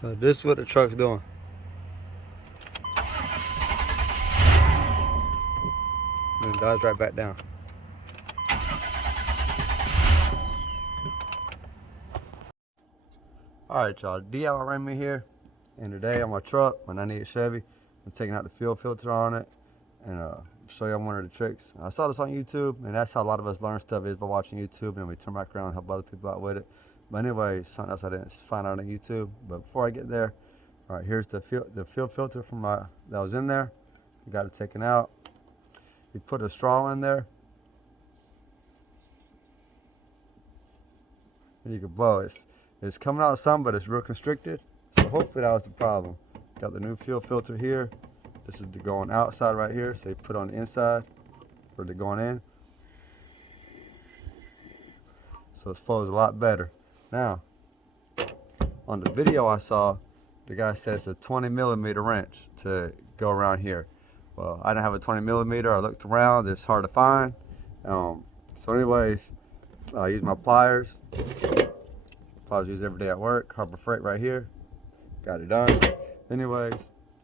So this is what the truck's doing. And it dives right back down. Alright y'all, DIY Raymond here. And today on my truck, when I need a Chevy, I'm taking out the fuel filter on it and show you one of the tricks. I saw this on YouTube, and that's how a lot of us learn stuff is by watching YouTube, and then we turn back around and help other people out with it. But anyway, something else I didn't find out on YouTube. But before I get there, all right, here's the fuel filter from that was in there. You got it taken out. You put a straw in there, and you can blow it. It's coming out some, but it's real constricted. So hopefully that was the problem. Got the new fuel filter here. This is the going outside right here. So you put on the inside for the going in. So it flows a lot better. Now, on the video I saw, the guy said it's a 20mm wrench to go around here. Well, I didn't have a 20mm. I looked around. It's hard to find. So anyways, I use my pliers. Pliers used every day at work. Harbor Freight right here. Got it done. Anyways,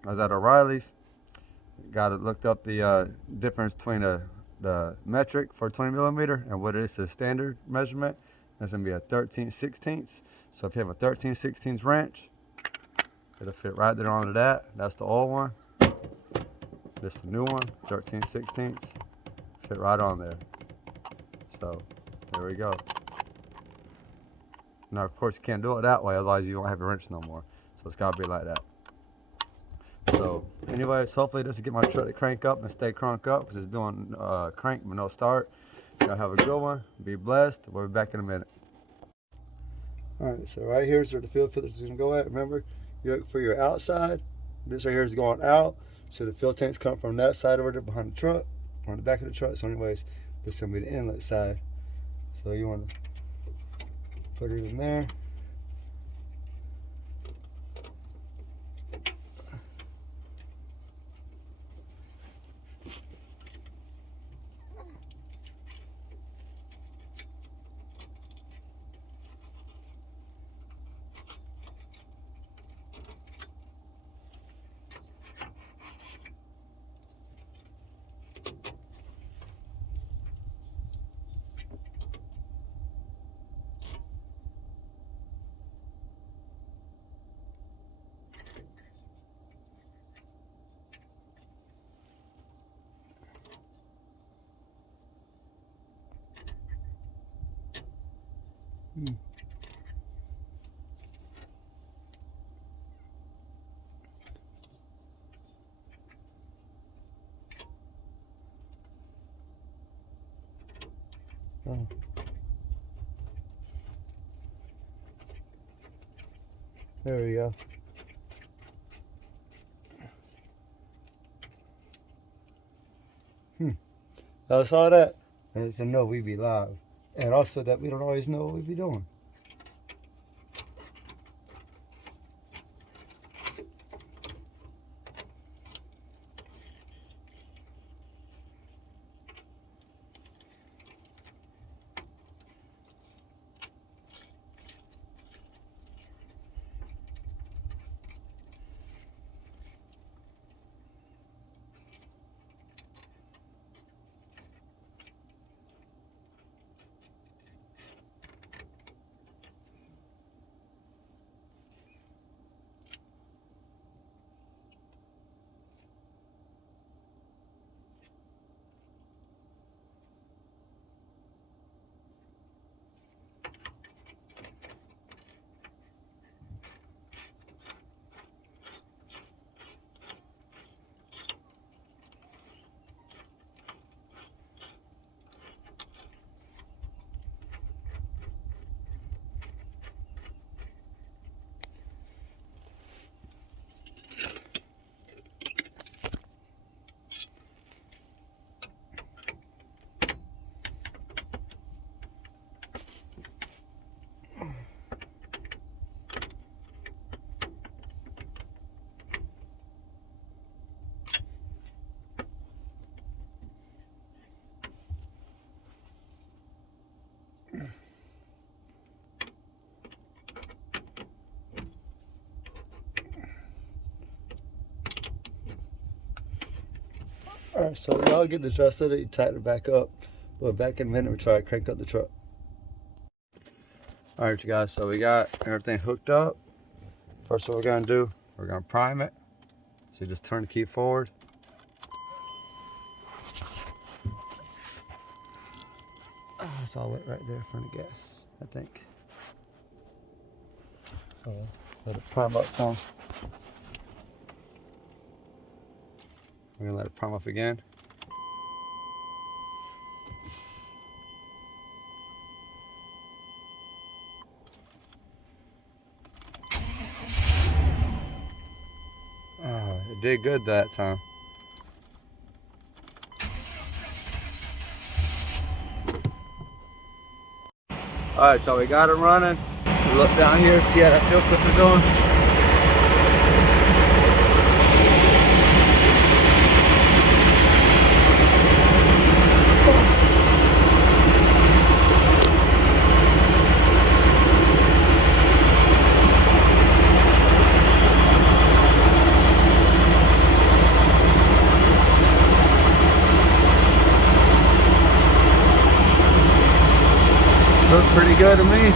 I was at O'Reilly's. Got it, looked up the difference between the metric for 20mm and what it is the standard measurement. That's gonna be a 13/16. So if you have a 13/16 wrench, it'll fit right there onto that. That's the old one. This is the new one, 13/16. Fit right on there. So there we go. Now of course you can't do it that way, otherwise you won't have a wrench no more. So it's gotta be like that. So anyways, hopefully this will get my truck to crank up and stay crunk up, because it's doing crank but no start. Y'all have a good one. Be blessed. We'll be back in a minute. Alright, so right here's where the fuel filter is going to go at. Remember, you look for your outside. This right here is going out. So the fuel tanks come from that side over there behind the truck, on the back of the truck. So anyways, this is going to be the inlet side. So you want to put it in there. Oh. There we go. I saw that, and it's a no, we be live. And also that we don't always know what we be doing. Alright, so y'all get adjusted, you tighten it back up. But back in a minute, we try to crank up the truck. Alright, you guys, so we got everything hooked up. First, what we're gonna do, we're gonna prime it. So you just turn the key forward. It's all wet right there from the gas, I think. So let it prime up some. We're gonna let it prime up again. Oh, it did good that time. Alright, so we got it running. We look down here, see how that fuel filter's doing. Looks pretty good to me.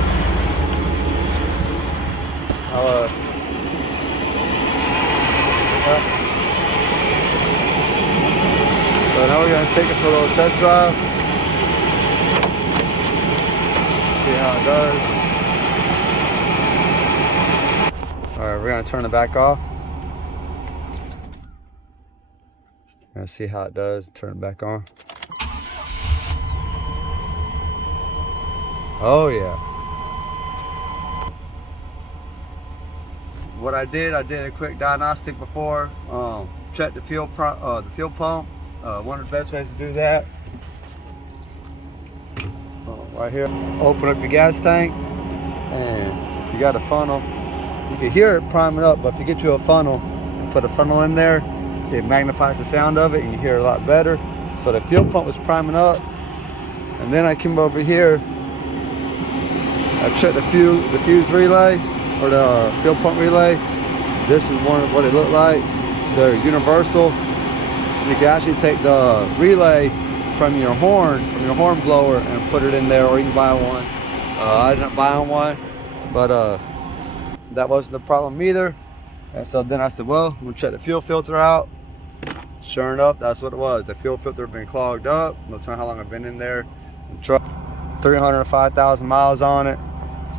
So now we're going to take it for a little test drive. See how it does. Alright, we're going to turn it back off. We're going to see how it does. Turn it back on. Oh yeah. What I did a quick diagnostic before. Check the fuel pump. One of the best ways to do that. Right here. Open up your gas tank, and if you got a funnel, you can hear it priming up. But if you get you a funnel, and put a funnel in there, it magnifies the sound of it, and you hear it a lot better. So the fuel pump was priming up, and then I came over here. I checked the fuse relay, or the fuel pump relay. This is what it looked like. They're universal. You can actually take the relay from your horn blower and put it in there, or you can buy one. I didn't buy one, but that wasn't the problem either. And so then I said, well, we'll check the fuel filter out. Sure enough, that's what it was. The fuel filter had been clogged up. Look how long I've been in there. The truck, 305,000 miles on it.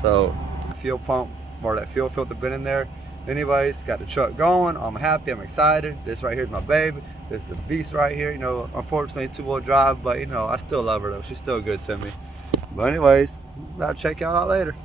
So fuel pump or that fuel filter been in there. Anyways, got the truck going. I'm happy, I'm excited. This right here is my baby. This is the beast right here. You know, unfortunately 2-wheel drive, but you know, I still love her though. She's still good to me. But anyways, I'll check y'all out later.